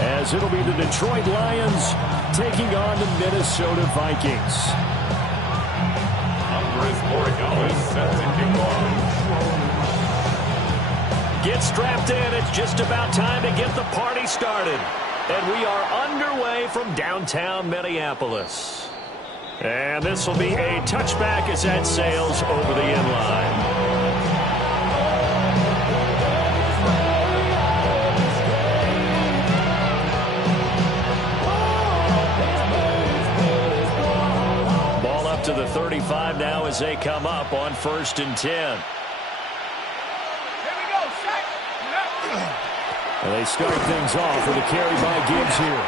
as it'll be the Detroit Lions taking on the Minnesota Vikings. Andres Borregales set to kick off. Get strapped in. It's just about time to get the party started. And we are underway from downtown Minneapolis. And this will be a touchback as that sails over the inline. To the 35 now as they come up on 1st and 10. Here we go, set. And they start things off with a carry by Gibbs here.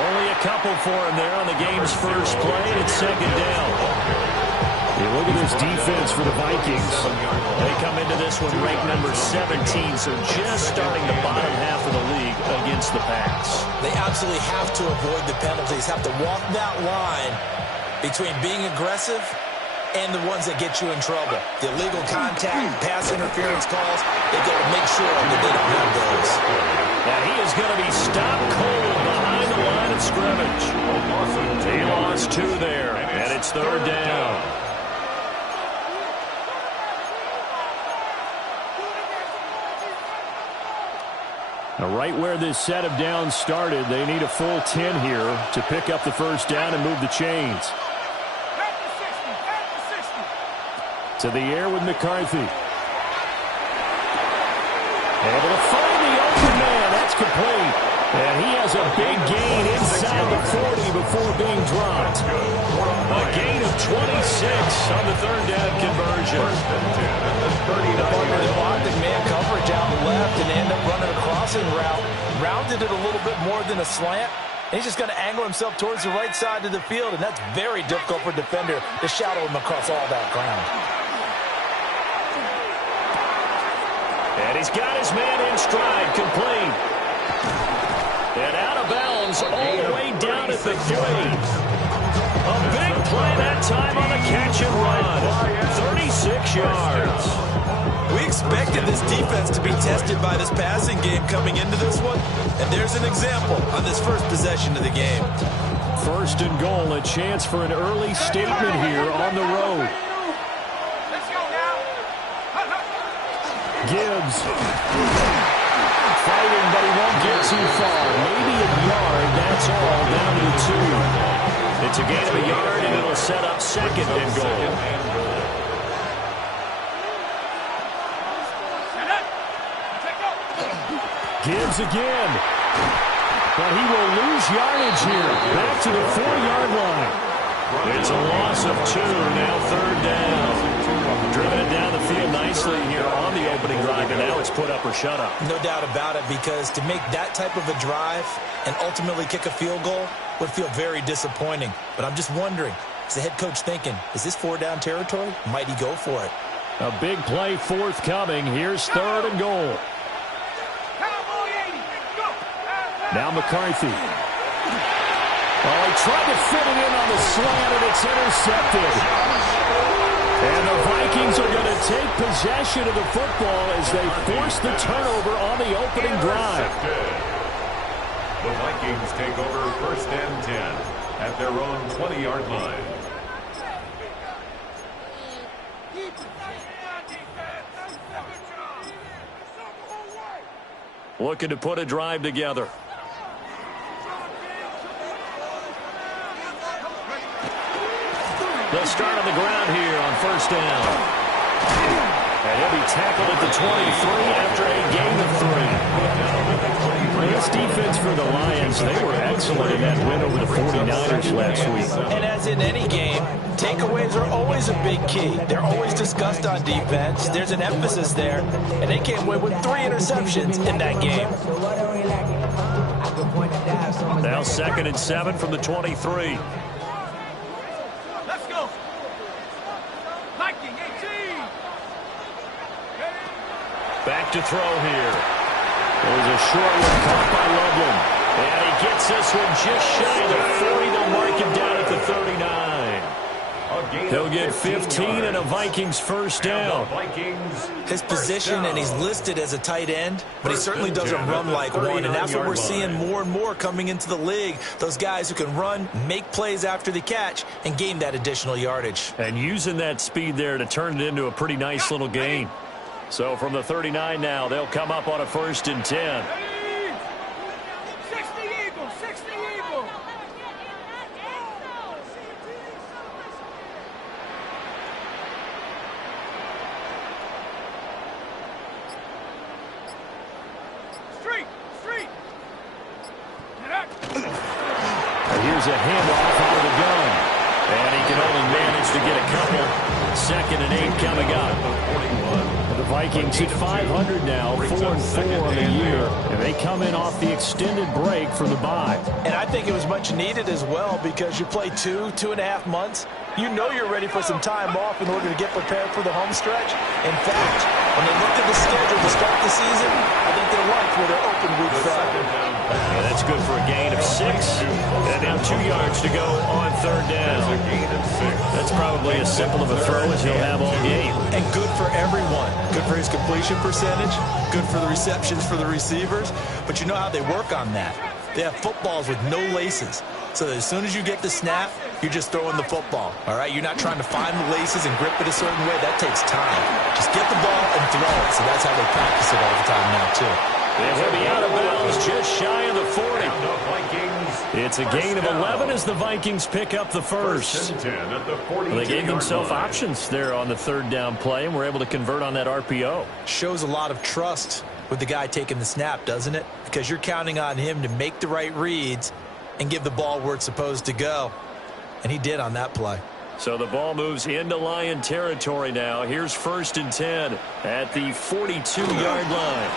Only a couple for him there on the game's first play. It's 2nd down. You look at this defense for the Vikings. They come into this one ranked number 17, so just starting the bottom half of the league against the pass. They absolutely have to avoid the penalties, have to walk that line between being aggressive and the ones that get you in trouble. The illegal contact, pass interference calls, they got to make sure that they don't have those. And he is going to be stopped cold behind the line of scrimmage. He lost 2 there, and it's 3rd down. Now, right where this set of downs started, they need a full 10 here to pick up the 1st down and move the chains. To the air with McCarthy. Able to find the open man. That's complete. And he has a big gain inside the 40 before being dropped. A gain of 26 on the 3rd down conversion. The partner that blocked in man coverage out the left and end up running a crossing route. Rounded it a little bit more than a slant. And he's just going to angle himself towards the right side of the field, and that's very difficult for a defender to shadow him across all that ground. And he's got his man in stride, complete. And out of bounds all the way down at the 3. A big play that time on the catch and run. 36 yards. We expected this defense to be tested by this passing game coming into this one, and there's an example on this first possession of the game. 1st and goal, a chance for an early statement here on the road. Gibbs fighting, but he won't get too far. Maybe a yard, that's all, down to 2. It's a gain of a yard, and it'll set up 2nd and goal. Gibbs again. But he will lose yardage here. Back to the 4-yard line. It's a loss of 2, now 3rd down. Driven it down the field nicely here on the opening drive, and now it's put up or shut up. No doubt about it, because to make that type of a drive and ultimately kick a field goal would feel very disappointing. But I'm just wondering, is the head coach thinking, is this 4-down territory? Might he go for it? A big play forthcoming. Here's 3rd and goal. Now McCarthy. Oh, he tried to fit it in on the slant, and it's intercepted. And the Vikings are going to take possession of the football as they force the turnover on the opening drive. The Vikings take over 1st and 10 at their own 20-yard line. Looking to put a drive together. They'll start on the ground here on 1st down. And he'll be tackled at the 23 after a gain of 3. This defense for the Lions, they were excellent in that win over the 49ers last week. And as in any game, takeaways are always a big key. They're always discussed on defense. There's an emphasis there. And they came away with 3 interceptions in that game. Now 2nd and 7 from the 23. Back to throw here. There's a short one caught by Loveland. And he gets this one just shy of the 40. They'll mark him down at the 39. He'll get 15 and a Vikings first down. His position, and he's listed as a tight end, but he certainly doesn't run like one, and that's what we're seeing more and more coming into the league. Those guys who can run, make plays after the catch, and gain that additional yardage. And using that speed there to turn it into a pretty nice little gain. So from the 39 now, they'll come up on a 1st and 10. 60 Eagles, 60 Eagles. Street. Here's a handoff out of the gun. And he can only manage to get a couple. 2nd and 8 coming up. The Vikings at 500 now, 4-4 on the year. And they come in off the extended break from the bye. And I think it was much needed as well, because you play 2.5 months. You know you're ready for some time off in order to get prepared for the home stretch. In fact, when they looked at the schedule to start the season, I think they liked where their open week fell. Yeah, that's good for a gain of 6. And now 2 yards to go on 3rd down. That's probably as simple of a throw as he'll have all game. And good for everyone. Good for his completion percentage. Good for the receptions for the receivers. But you know how they work on that. They have footballs with no laces. So that as soon as you get the snap, you're just throwing the football. All right? You're not trying to find the laces and grip it a certain way. That takes time. Just get the ball and throw it. So that's how they practice it all the time now, too. And he'll be out of bounds just shy of the 40. It's a gain of 11 as the Vikings pick up the first. They gave themselves options there on the 3rd down play, and were able to convert on that RPO. Shows a lot of trust with the guy taking the snap, doesn't it? Because you're counting on him to make the right reads and give the ball where it's supposed to go. And he did on that play. So the ball moves into Lion territory now. Here's 1st and 10 at the 42-yard line.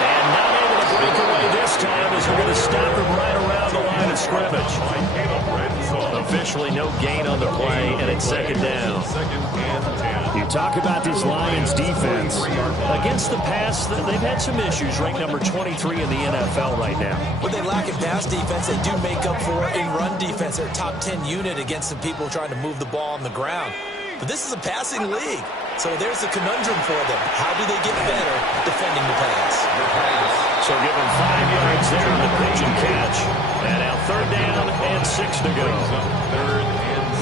And not able to break away this time, as they're going to stop him right around the line of scrimmage. Officially no gain on the play, and it's 2nd down. You talk about this Lions defense. Against the pass, they've had some issues. Ranked number 23 in the NFL right now. When they lack in pass defense, they do make up for it in run defense. They're a top 10 unit against the people trying to move the ball on the ground. But this is a passing league. So there's the conundrum for them. How do they get better defending the pass? So give them 5 yards there on the pitch and catch. And now 3rd down and 6 to go.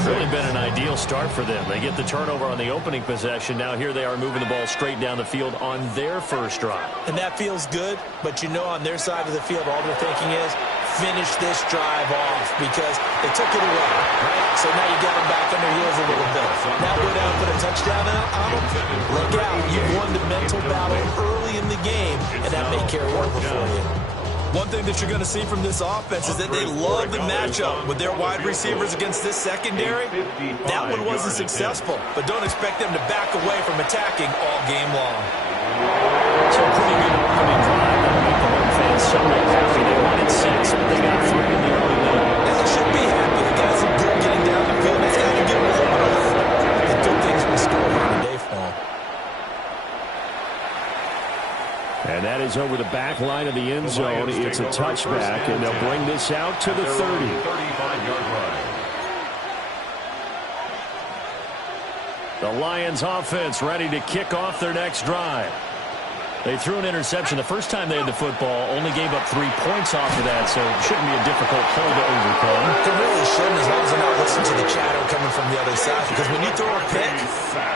Really been an ideal start for them. They get the turnover on the opening possession. Now here they are moving the ball straight down the field on their first drive. And that feels good, but you know on their side of the field, all they're thinking is, finish this drive off, because they took it away, right? So now you got them back on their heels a little bit. Now go down and put a touchdown on them. Look out. You've won the mental battle early in the game, and that may carry over for you. One thing that you're going to see from this offense is that they love the matchup with their wide receivers against this secondary. That one wasn't successful, but don't expect them to back away from attacking all game long. So a pretty good opening drive. That'll make the home fans somewhat happy. They wanted 6, but they got 3 in the early lead. And they should be happy. They got some good getting down the field. That's got to give them a little bit of the good things in store here today for them. And that is over the back line of the end zone. It's a touchback, and they'll bring this out to the 30. 35-yard line. The Lions offense ready to kick off their next drive. They threw an interception the first time they had the football, only gave up 3 points off of that, so it shouldn't be a difficult hole to overcome. It really shouldn't, as long as they're not listening to the chatter coming from the other side. Because when you throw a pick,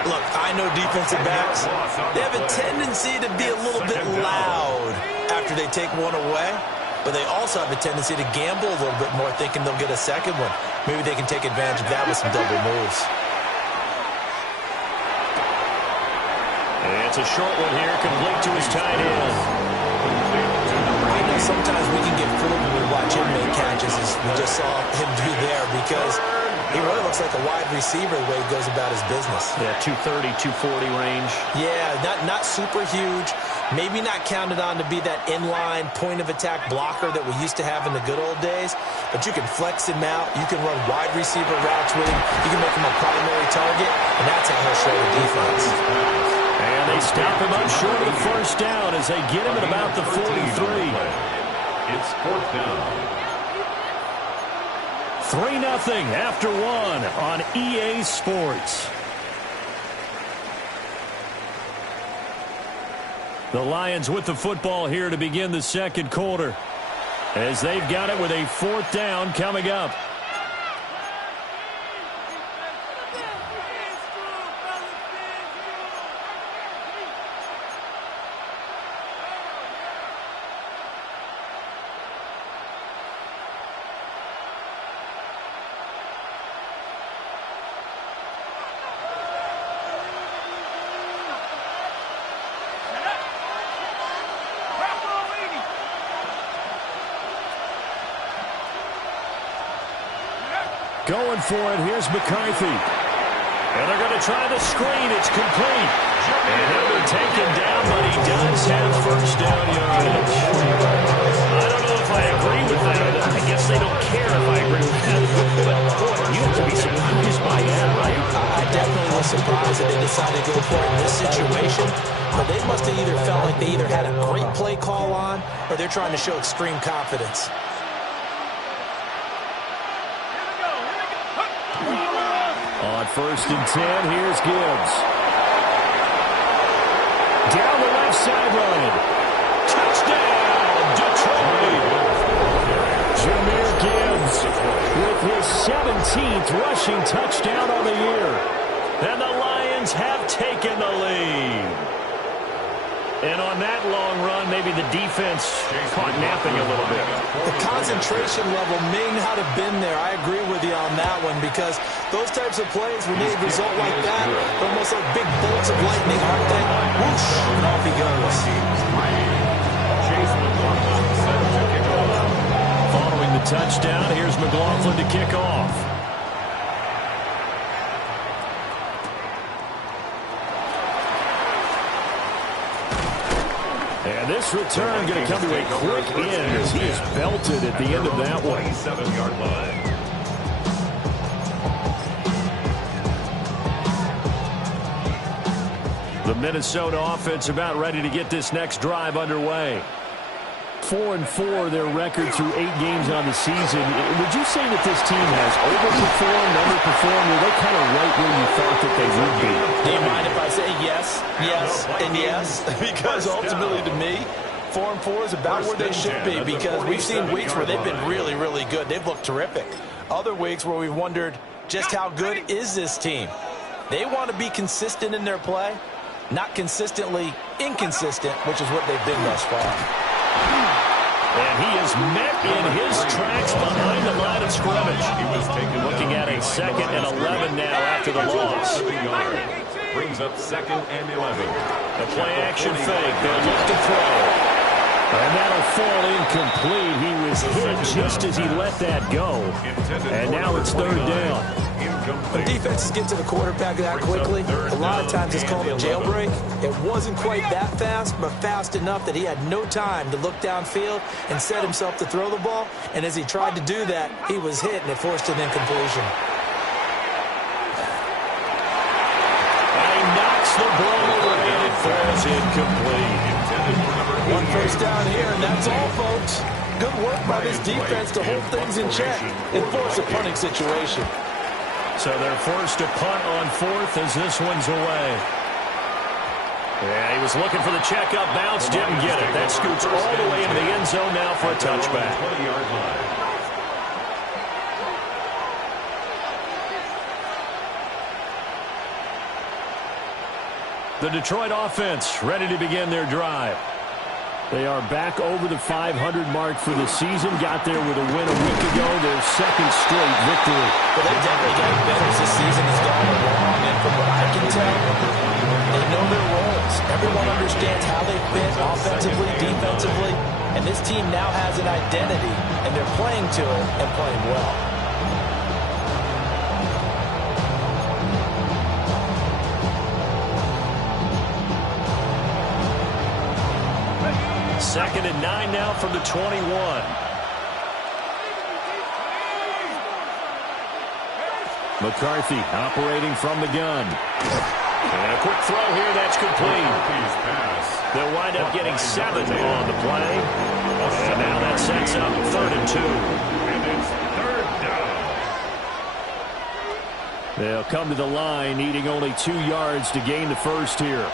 look, I know defensive backs, they have a tendency to be a little bit loud after they take one away. But they also have a tendency to gamble a little bit more, thinking they'll get a second one. Maybe they can take advantage of that with some double moves. And it's a short one here, complete to his tight end. I know sometimes we can get fooled when we watch him make catches, as we just saw him do there, because he really looks like a wide receiver the way he goes about his business. Yeah, 230, 240 range. Yeah, not super huge. Maybe not counted on to be that inline point-of-attack blocker that we used to have in the good old days, but you can flex him out. You can run wide receiver routes with him. You can make him a primary target, and that's how he'll show the defense. And they stop him up short of the first down as they get him at about the 43. It's 4th down. 3-0 after one on EA Sports. The Lions with the football here to begin the second quarter, as they've got it with a 4th down coming up. Going for it, here's McCarthy. And they're going to try the screen. It's complete. And he'll be taken down, but he does have first down yardage. I don't know if I agree with that. I guess they don't care if I agree with that. But, boy, you have to be surprised by that, right? I definitely was surprised that they decided to go for it in this situation. But they must have either felt like they either had a great play call on, or they're trying to show extreme confidence. On 1st and 10, here's Gibbs. Down the left sideline. Touchdown, Detroit. Jahmyr Gibbs with his 17th rushing touchdown on the year. And the Lions have taken the lead. And on that long run, maybe the defense caught napping a little bit. The concentration level may not have been there. I agree with you on that one, because those types of plays, when they result like that, they're almost like big bolts of lightning, aren't they? Whoosh, and off he goes. Following the touchdown, here's McLaughlin to kick off. And this return going to come to a quick end as he is belted at the end of that one. 27-yard line. The Minnesota offense about ready to get this next drive underway. 4-4 their record through 8 games on the season. Would you say that this team has overperformed, underperformed? Were they kind of right where you thought that they would be? Do you mind if I say yes, yes, and yes? Because ultimately to me, 4-4 is about where they should be, because we've seen weeks where they've been really, really good. They've looked terrific. Other weeks where we've wondered just how good is this team. They want to be consistent in their play, not consistently inconsistent, which is what they've been thus far. And he is met in his tracks behind the line of scrimmage. Looking at a 2nd and 11 now after the loss. Brings up 2nd and 11. The play action fake. They'll look to throw. And that'll fall incomplete. He was hit just as he let that go. And now it's 3rd down. When defenses get to the quarterback that quickly, a lot of times it's called a jailbreak. It wasn't quite that fast, but fast enough that he had no time to look downfield and set himself to throw the ball. And as he tried to do that, he was hit, and it forced an incompletion. And he knocks the ball away, and it falls incomplete. 1 first down here, and that's all, folks. Good work by this defense to hold things in check and force a punting situation. So they're forced to punt on 4th as this one's away. Yeah, he was looking for the check-up bounce, didn't get it. That scoots all the way into the end zone now for a touchback. 20-yard line. The Detroit offense ready to begin their drive. They are back over the 500 mark for the season. Got there with a win a week ago, their 2nd straight victory. But they've definitely gotten better as the season has gone along. And from what I can tell, they know their roles. Everyone understands how they fit offensively, defensively. And this team now has an identity, and they're playing to it and playing well. Second and 9 now from the 21. McCarthy operating from the gun. And a quick throw here, that's complete. They'll wind up getting 7 on the play. And now that sets up 3rd and 2. And it's 3rd down. They'll come to the line, needing only 2 yards to gain the first here.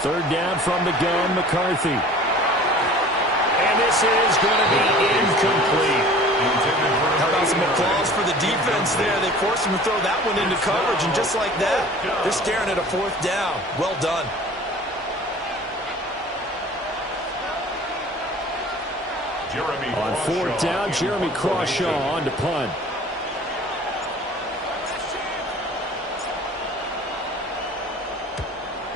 Third down from the gun, McCarthy. And this is going to be incomplete. How about some applause for the defense there? They forced him to throw that one into coverage, and just like that, they're staring at a 4th down. Well done. On 4th down, Jeremy Crawshaw on to punt.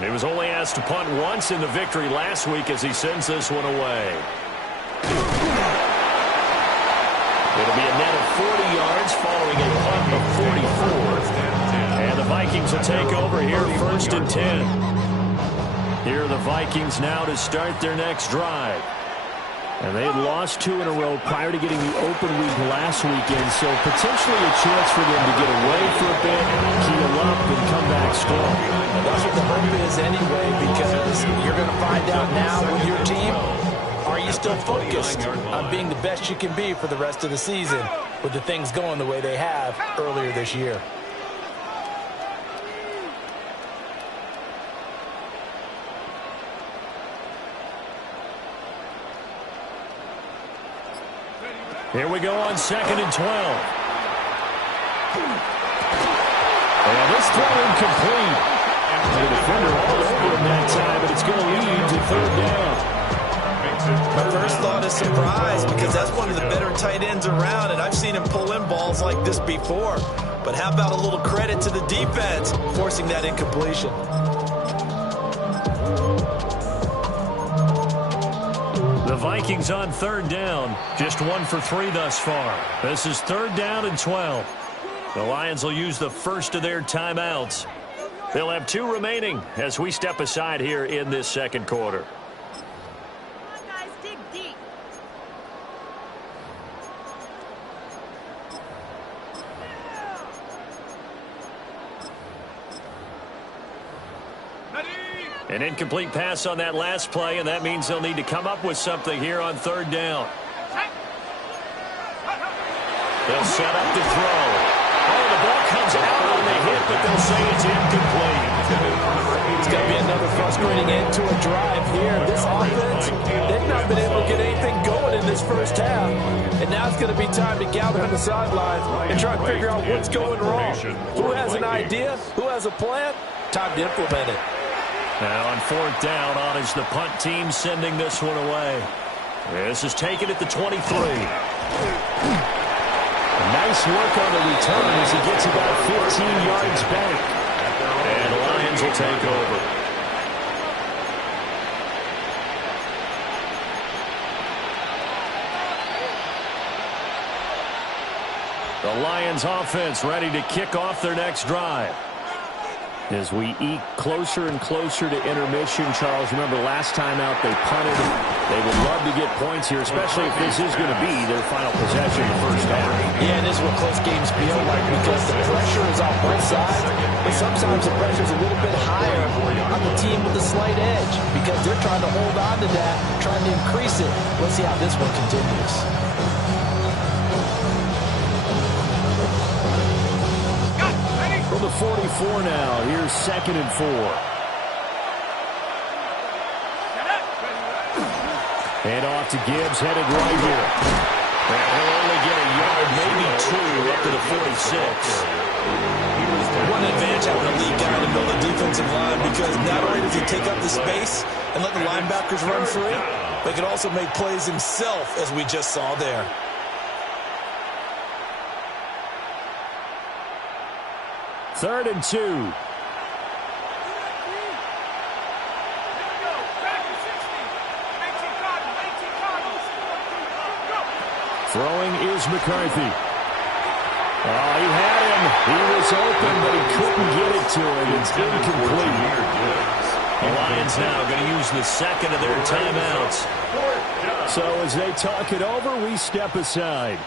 He was only asked to punt once in the victory last week as he sends this one away. It'll be a net of 40 yards following a punt of 44. And the Vikings will take over here 1st and 10. Here are the Vikings now to start their next drive. And they had lost 2 in a row prior to getting the open week last weekend, so potentially a chance for them to get away for a bit, keel up, and come back strong. That's what the hope is anyway, because you're going to find out now with your team, are you still focused on being the best you can be for the rest of the season with the things going the way they have earlier this year? Here we go on 2nd and 12. And this throw incomplete. The defender all over him that time, but it's going to lead to 3rd down. My first thought is surprise, because that's one of the better tight ends around, and I've seen him pull in balls like this before. But how about a little credit to the defense forcing that incompletion? The Vikings on 3rd down, just 1 for 3 thus far. This is 3rd down and 12. The Lions will use the first of their timeouts. They'll have 2 remaining as we step aside here in this 2nd quarter. Guys, dig deep. An incomplete pass on that last play, and that means they'll need to come up with something here on 3rd down. They'll set up to throw. Oh, the ball comes out on the hit, but they'll say it's incomplete. It's going to be another frustrating end to a drive here. This offense, they've not been able to get anything going in this first half. And now it's going to be time to gather on the sidelines and try to figure out what's going wrong. Who has an idea? Who has a plan? Time to implement it. Now on 4th down, on is the punt team sending this one away. This is taken at the 23. Nice work on the return as he gets about 15 yards back. And the Lions will take over. The Lions offense ready to kick off their next drive. As we eke closer and closer to intermission, Charles, remember last time out they punted. They would love to get points here, especially if this is going to be their final possession in the first half. Yeah, and this is what close games feel like, because the pressure is on both sides, but sometimes the pressure is a little bit higher on the team with the slight edge, because they're trying to hold on to that, trying to increase it. Let's see how this one continues. From the 44 now, here's 2nd and 4. And off to Gibbs, headed right here. And he'll only get a yard, maybe 2, up to the 46. One advantage having a lead guy in the middle of the defensive line, because not only does he take up the space and let the linebackers run free, but he can also make plays himself, as we just saw there. Third and 2. Throwing is McCarthy. Oh, he had him. He was open, but he couldn't get it to him. It's incomplete. The Lions now going to use the 2nd of their timeouts. So as they talk it over, we step aside.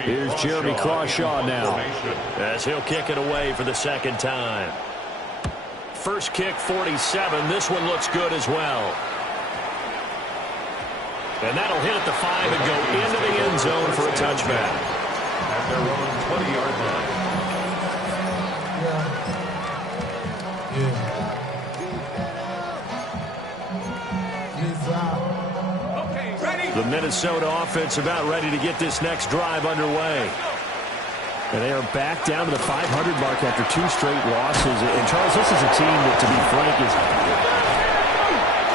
Here's Jeremy Crawshaw now, as he'll kick it away for the 2nd time. first kick 47. This one looks good as well. And that'll hit at the 5 and go into the end zone for a touchback. At their own 20-yard line. The Minnesota offense about ready to get this next drive underway. And they are back down to the 500 mark after 2 straight losses. And, Charles, this is a team that, to be frank, is...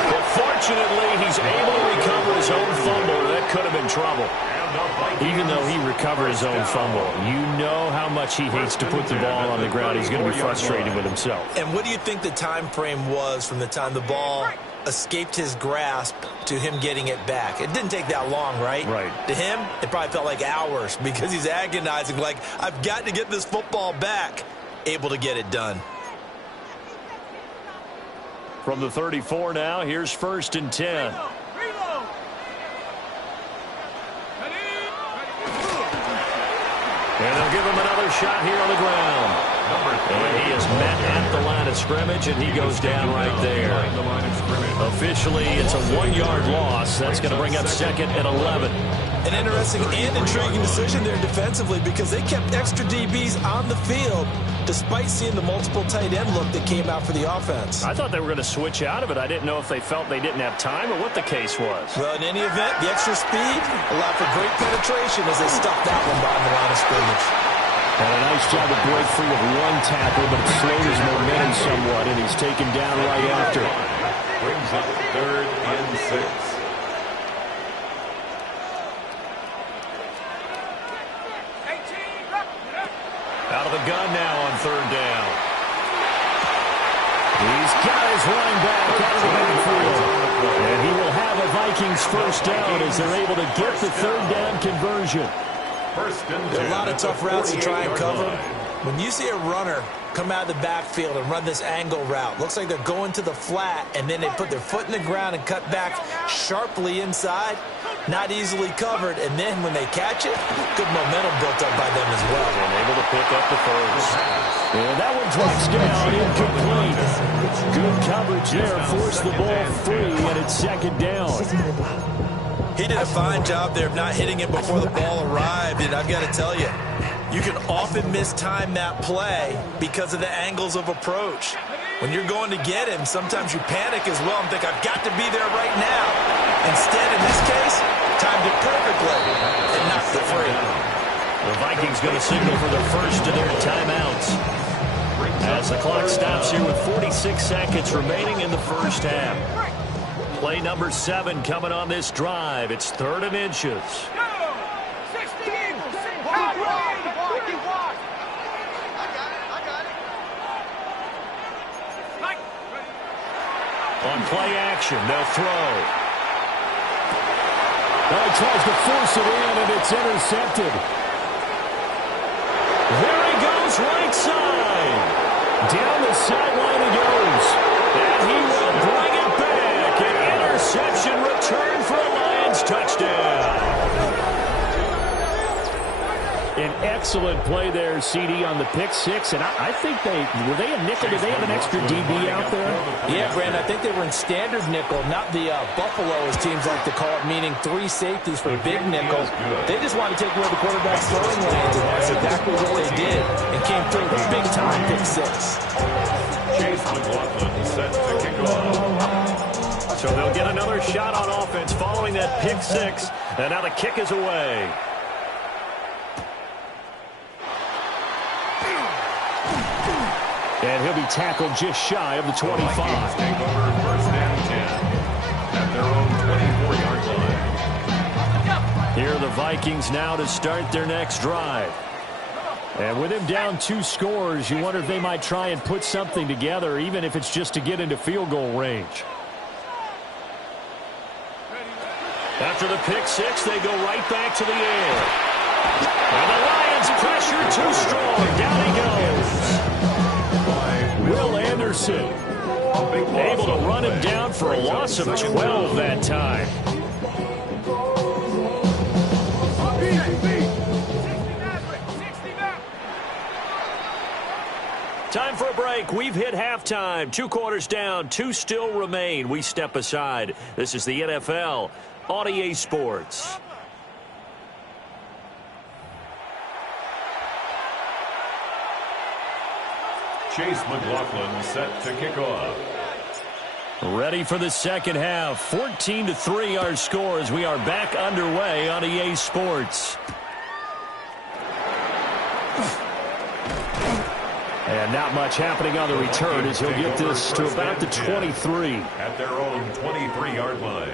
But fortunately, he's able to recover his own fumble. That could have been trouble. Even though he recovered his own fumble, you know how much he hates to put the ball on the ground. He's going to be frustrated with himself. And what do you think the time frame was from the time the ball escaped his grasp to him getting it back? It didn't take that long, right? Right. To him, it probably felt like hours because he's agonizing, like, I've got to get this football back. Able to get it done. From the 34 now, here's 1st and 10. And they'll give him another shot here on the ground. And he is met at the line of scrimmage, and he goes down right there. Officially, it's a 1-yard loss. That's going to bring up 2nd and 11. An interesting and intriguing decision there defensively because they kept extra DBs on the field despite seeing the multiple tight end look that came out for the offense. I thought they were going to switch out of it. I didn't know if they felt they didn't have time or what the case was. Well, in any event, the extra speed allowed for great penetration as they stuffed that one behind the line of scrimmage. And a nice job to break free of 1 tackle, but it slowed his momentum somewhat, and he's taken down right after. Brings up 3rd and 6. Out of the gun now on 3rd down. He's got his running back out of the backfield. And he will have a Vikings first down as they're able to get the 3rd down conversion. There are a lot of tough routes to try and cover. When you see a runner come out of the backfield and run this angle route, looks like they're going to the flat, and then they put their foot in the ground and cut back sharply inside. Not easily covered, and then when they catch it, good momentum built up by them as well. And able to pick up the first. And that one drops down, incomplete. Good coverage there, forced the ball free, and it's 2nd down. He did a fine job there of not hitting it before the ball arrived, and I've got to tell you, you can often mistime that play because of the angles of approach. When you're going to get him, sometimes you panic as well and think, I've got to be there right now. Instead, in this case, timed it perfectly and knocked it free. The Vikings going to signal for the first of their timeouts as the clock stops here with 46 seconds remaining in the first half. Play number 7 coming on this drive. It's 3rd and inches. On play action, they'll throw. Well, he tries to force it in, and it's intercepted. There he goes, right side. Down the sideline he goes. And he will bring it back. An interception return for a Lions touchdown. An excellent play there, CD, on the pick 6. And I think were they a nickel? Did they have an extra DB out there? Yeah, Brandon, I think they were in standard nickel, not the Buffalo, as teams like to call it, meaning 3 safeties for big nickel. They just wanted to take away the quarterback's throwing lanes, and that's exactly what they did, and came through with a big-time pick 6. Chase McLaughlin set to kick off. So they'll get another shot on offense following that pick 6, and now the kick is away. And he'll be tackled just shy of the 25. The Vikings take over 1st and 10 at their own 24-yard line. Here are the Vikings now to start their next drive. And with him down 2 scores, you wonder if they might try and put something together, even if it's just to get into field goal range. After the pick 6, they go right back to the air. And the Lions pressure too strong. Down he goes. Will Anderson able to run him down for a loss of 12 that time. Time for a break. We've hit halftime. 2 quarters down. 2 still remain. We step aside. This is the NFL on EA Sports. Chase McLaughlin set to kick off. Ready for the second half. 14-3 our score as we are back underway on EA Sports. And not much happening on the return as he'll get this to about the 23. At their own 23-yard line.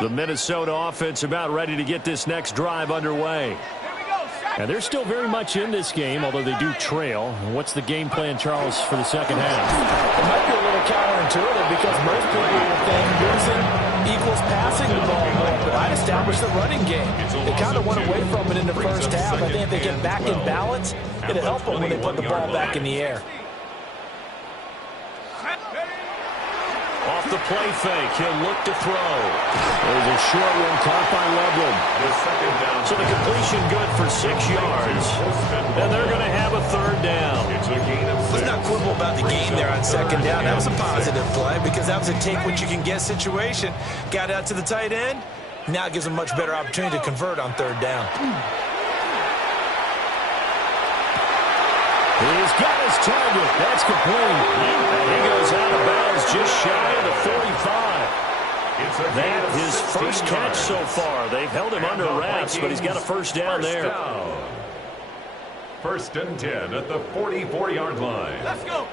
The Minnesota offense about ready to get this next drive underway. And they're still very much in this game, although they do trail. What's the game plan, Charles, for the second half? It might be a little counterintuitive because most people will think losing equals passing the ball more, but I'd establish the running game. They kind of went away from it in the first half. I think if they get back in balance, it'll help them when they put the ball back in the air. Off the play fake, he'll look to throw. There's a short one caught by Loveland. So the completion good for 6 yards. And they're going to have a third down. Let's not quibble about the gain there on second down. That was a positive play because that was a take-what-you-can-get situation. Got out to the tight end. Now it gives them a much better opportunity to convert on third down. He's got his target. That's complete. And he goes out of bounds just shy of the 45. That his first catch so far. They've held him under wraps, but he's got a first down there. First and 10 at the 44-yard line. Let's go.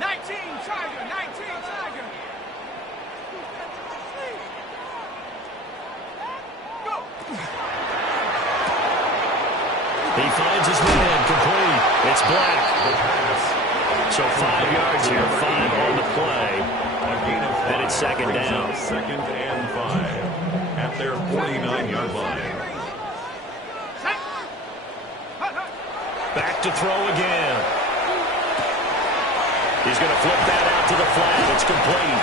19 Tiger, 19 Tiger. Go. He finds his man complete. It's Black. So 5 yards here, 5 on the play. And it's second down. Second and 5 at their 49-yard line. Back to throw again. He's going to flip that out to the flat. It's complete.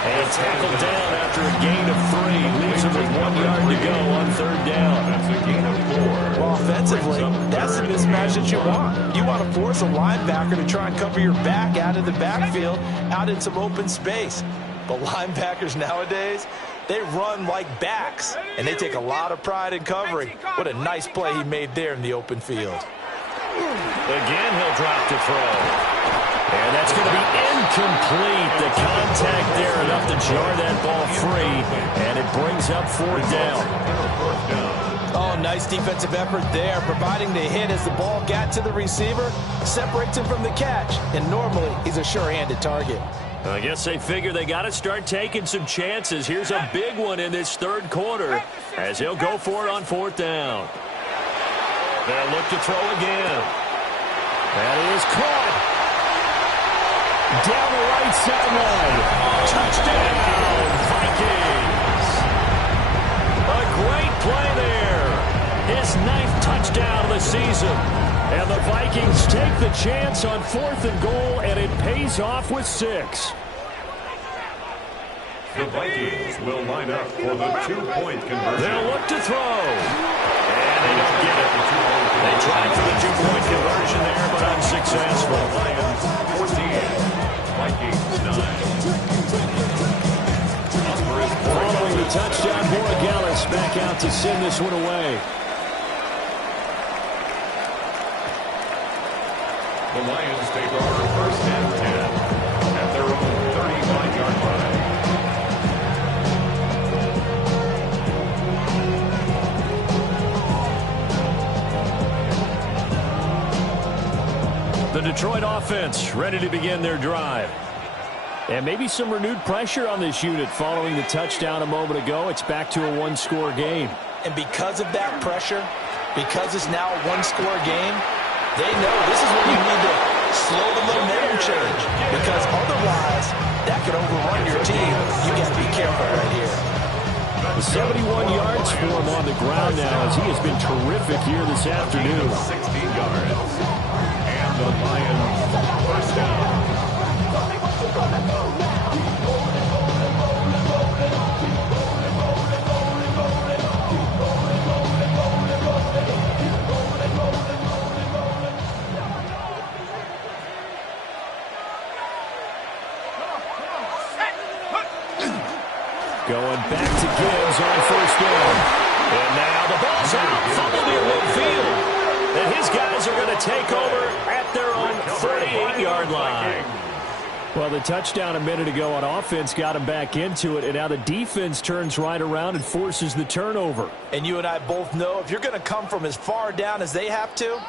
And tackled down after a gain of 3. Leaves him with 1 yard to go on third down. That's a gain of 4. Well, offensively, that's the mismatch that you want. You want to force a linebacker to try and cover your back out of the backfield, out in some open space. But linebackers nowadays, they run like backs, and they take a lot of pride in covering. What a nice play he made there in the open field. Again, he'll drop to throw. And that's going to be incomplete. The contact there enough to jar that ball free, and it brings up fourth down. Oh, nice defensive effort there, providing the hit as the ball got to the receiver, separates him from the catch, and normally he's a sure-handed target. I guess they figure they got to start taking some chances. Here's a big one in this third quarter as he'll go for it on fourth down. They'll look to throw again. That is caught. Down the right sideline. Touchdown, Vikings. A great play there. His 9th touchdown of the season. And the Vikings take the chance on 4th and goal, and it pays off with 6. The Vikings will line up for the 2-point conversion. They'll look to throw. And they don't get it. They tried for the 2-point conversion there, but unsuccessful. Lions 14, Vikings 9. Following the touchdown, Borregales back out to send this one away. The Lions take over first and 10 at their own 35-yard line. The Detroit offense ready to begin their drive. And maybe some renewed pressure on this unit following the touchdown a moment ago. It's back to a 1-score game. And because of that pressure, because it's now a 1-score game, they know this is when you need to slow the momentum change, because otherwise that could overrun your team. You got to be careful right here. 71 yards for him on the ground now as he has been terrific here this afternoon. 16 yards. And the Lions first down. spin. And now the ball's out. Fumble near midfield. And his guys are going to take over at their own 38-yard line. Well, the touchdown a minute ago on offense got him back into it, and now the defense turns right around and forces the turnover. And you and I both know if you're going to come from as far down as they have to,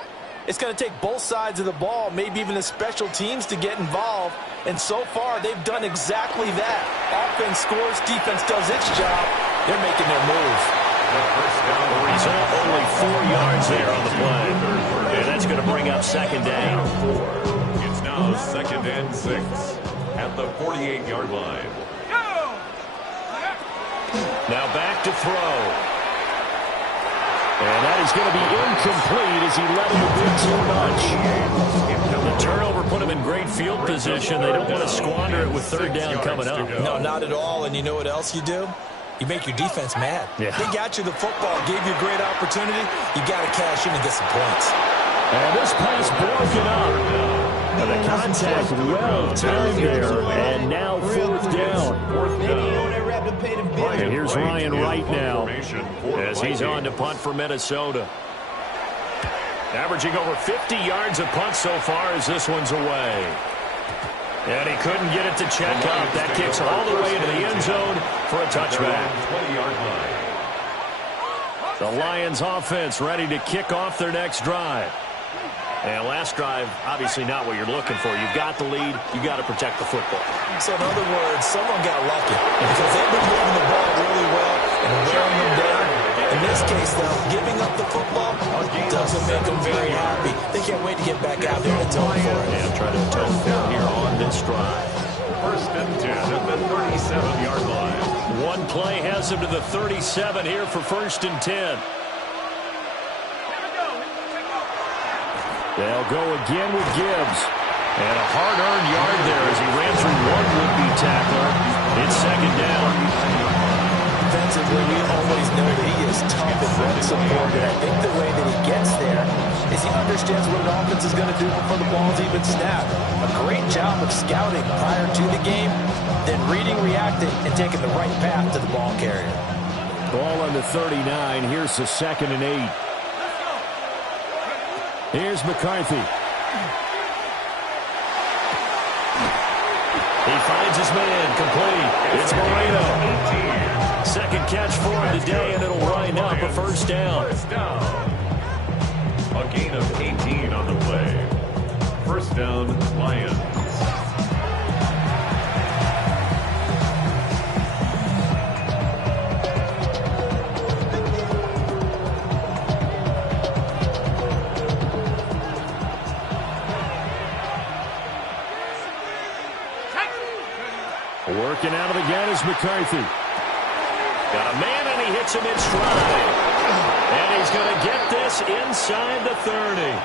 it's going to take both sides of the ball, maybe even the special teams to get involved. And so far, they've done exactly that. Offense scores, defense does its job. They're making their move. The result, only 4 yards there on the play. And that's going to bring up second down. It's now 2nd and 6 at the 48-yard line. Now back to throw. And that is going to be incomplete as he let him a bit too much. The turnover put him in great field position. They don't want to squander it with third down coming up. No, not at all. And you know what else you do? You make your defense mad. Yeah. They got you the football, gave you a great opportunity. You got to cash in and get some points. And this pass broken up. And the contact well timed there. And now fourth down. And here's Ryan Wright now as he's on to punt for Minnesota. Averaging over 50 yards a punt so far as this one's away. And he couldn't get it to check up. That kicks all the way into the end zone for a touchback. The Lions offense ready to kick off their next drive. And last drive, obviously not what you're looking for. You've got the lead. You've got to protect the football. So in other words, someone got lucky because they've been moving the ball really well and wearing them down. In this case, though, giving up the football doesn't make them very happy. They can't wait to get back out there and atone for it. And try to atone for it here on this drive. 1st and 10 at the 37-yard line. One play has him to the 37 here for 1st and 10. They'll go again with Gibbs. And a hard-earned yard there as he ran through one would-be tackler. It's second down. Defensively, we always know that he is tough and run supported. I think the way that he gets there is he understands what an offense is going to do before the ball's even snapped. A great job of scouting prior to the game, then reading, reacting, and taking the right path to the ball carrier. Ball on the 39. Here's the 2nd and 8. Here's McCarthy. He finds his man, complete. It's Moreno. Second catch for him today, and it'll wind up a first down. A gain of 18 on the play. First down, Lions. Working out of the gun is McCarthy. Got a man, and he hits him in stride. And he's going to get this inside the 30.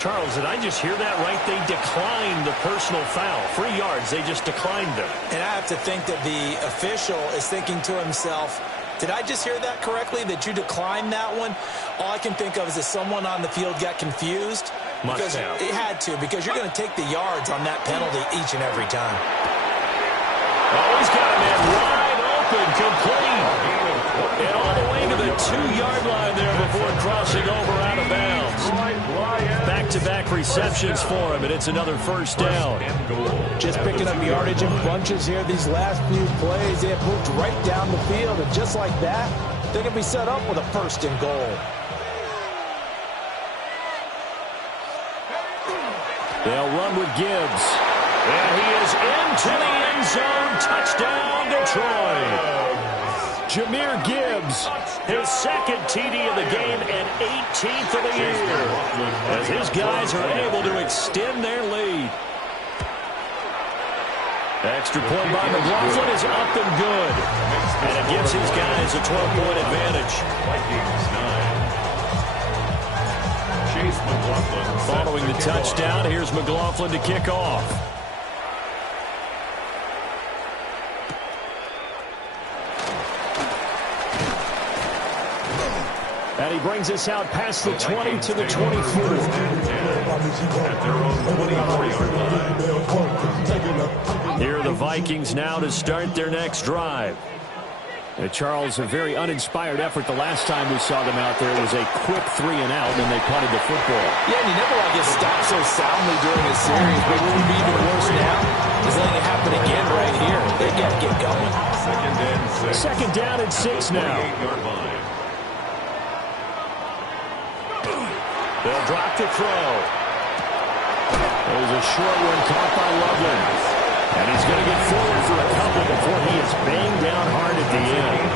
Charles, did I just hear that right? They declined the personal foul. 3 yards, they just declined them. And I have to think that the official is thinking to himself, did I just hear that correctly, that you declined that one? All I can think of is that someone on the field got confused. Because it had to, because you're going to take the yards on that penalty each and every time. Oh, he's got a man wide open, complete. And all the way to the 2-yard line there before crossing over out of bounds. Back-to-back receptions for him, and it's another first down. Just picking up yardage in bunches here these last few plays. They have moved right down the field, and just like that, they're going to be set up with a 1st and goal. They'll run with Gibbs. And he is into the end zone. Touchdown, Detroit. Jahmyr Gibbs, his 2nd TD of the game and 18th of the year. As his guys are able to extend their lead. Extra point by McLaughlin is up and good. And it gives his guys a 12-point advantage. Following the touchdown, here's McLaughlin to kick off. And he brings us out past the 20 to the 24. Here are the Vikings now to start their next drive. Charles, a very uninspired effort the last time we saw them out there. It was a quick 3-and-out, and they punted the football. Yeah, and you never want to get stopped so soundly during a series, but what would be even worse now is letting it happen again right here. They got to get going. Second down and 6 now. They'll drop to throw. There's a short one caught by Loveland. And he's going to get forward for a couple before he is banged down hard at the end.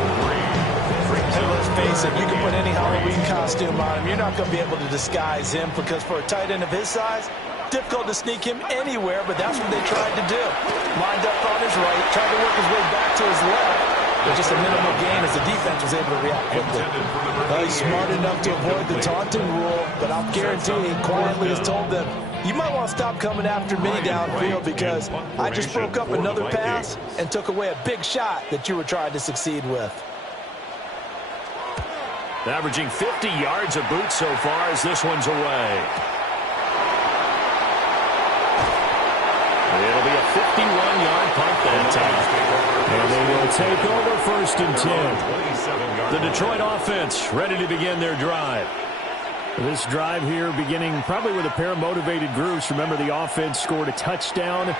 Hey, let's face it, you can put any Halloween costume on him. You're not going to be able to disguise him because for a tight end of his size, difficult to sneak him anywhere, but that's what they tried to do. Lined up on his right, tried to work his way back to his left. But just a minimal gain as the defense was able to react quickly. He's smart enough to avoid the taunting rule, but I'll guarantee he quietly has told them, you might want to stop coming after me downfield because I just broke up another pass and took away a big shot that you were trying to succeed with. Averaging 50 yards a boot so far as this one's away. It'll be a 51-yard punt that time. And they will take over first and 10. The Detroit offense ready to begin their drive. This drive here beginning probably with a pair of motivated groups. Remember, the offense scored a touchdown. The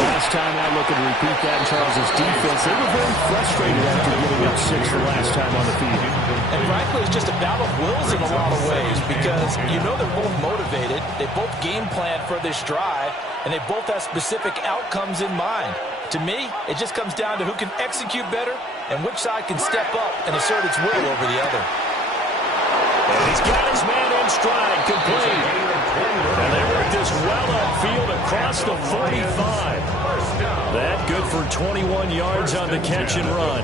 last time I look and repeat that in Charles' defense, they were very frustrated after giving up 6 the last time on the field. And frankly, it's just a battle of wills in a lot of ways because you know they're both motivated. They both game plan for this drive, and they both have specific outcomes in mind. To me, it just comes down to who can execute better and which side can step up and assert its will over the other. And he's got his man in stride, complete. And they work this well upfield across the 45. That good for 21 yards on the catch and run.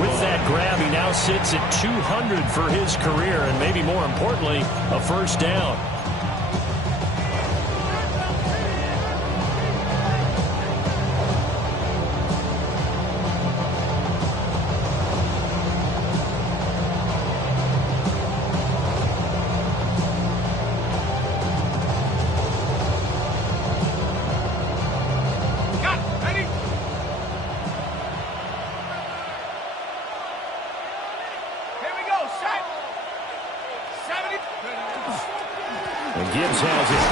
With that grab, he now sits at 200 for his career, and maybe more importantly, a first down. And Gibbs has it.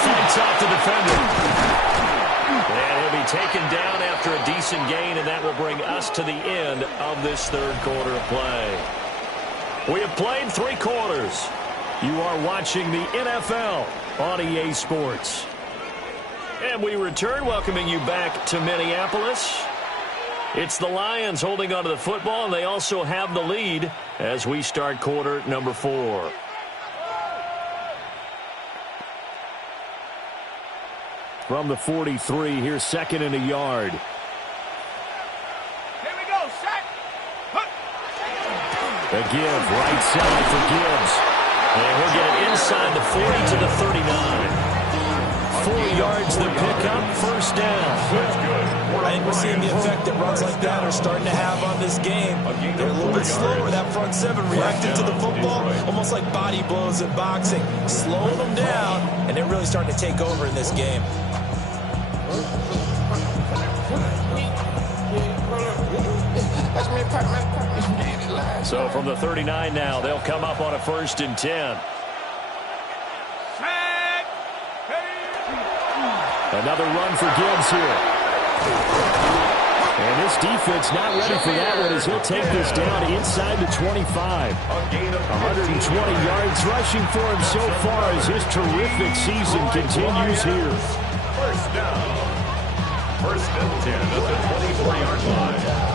Fights off the defender. And he'll be taken down after a decent gain, and that will bring us to the end of this third quarter of play. We have played 3 quarters. You are watching the NFL on EA Sports. And we return, welcoming you back to Minneapolis. It's the Lions holding onto the football, and they also have the lead as we start quarter number 4. From the 43, here's second and a yard. Here we go, set. The give, right side for Gibbs. And we'll get it inside the 40 to the 39. 4 yards the pickup, first down. I think we're seeing the effect that runs like that are starting to have on this game. They're a little bit slower. That front 7 reacting to the football, almost like body blows in boxing. Slowing them down, and they're really starting to take over in this game. So from the 39 now, they'll come up on a first and 10. Another run for Gibbs here. And this defense not ready for that one as he'll take this down inside the 25. 120 yards rushing for him so far as his terrific season continues here. First down. First and 10 at the 24-yard line.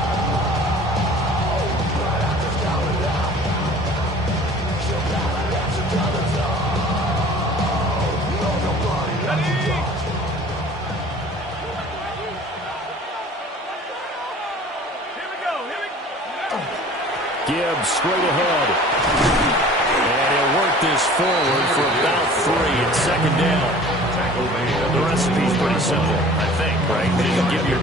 Gibbs straight ahead. And he'll work this forward for about 3 at second down. The recipe's pretty simple, I think, right? You can give your...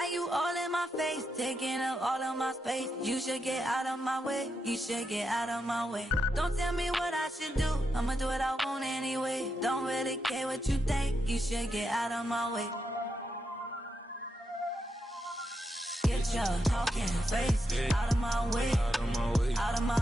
Why you all in my face, taking up all of my space? You should get out of my way, you should get out of my way. Don't tell me what I should do, I'ma do what I want anyway. Don't really care what you think, you should get out of my way. Get your talking face out of my way, out of my way.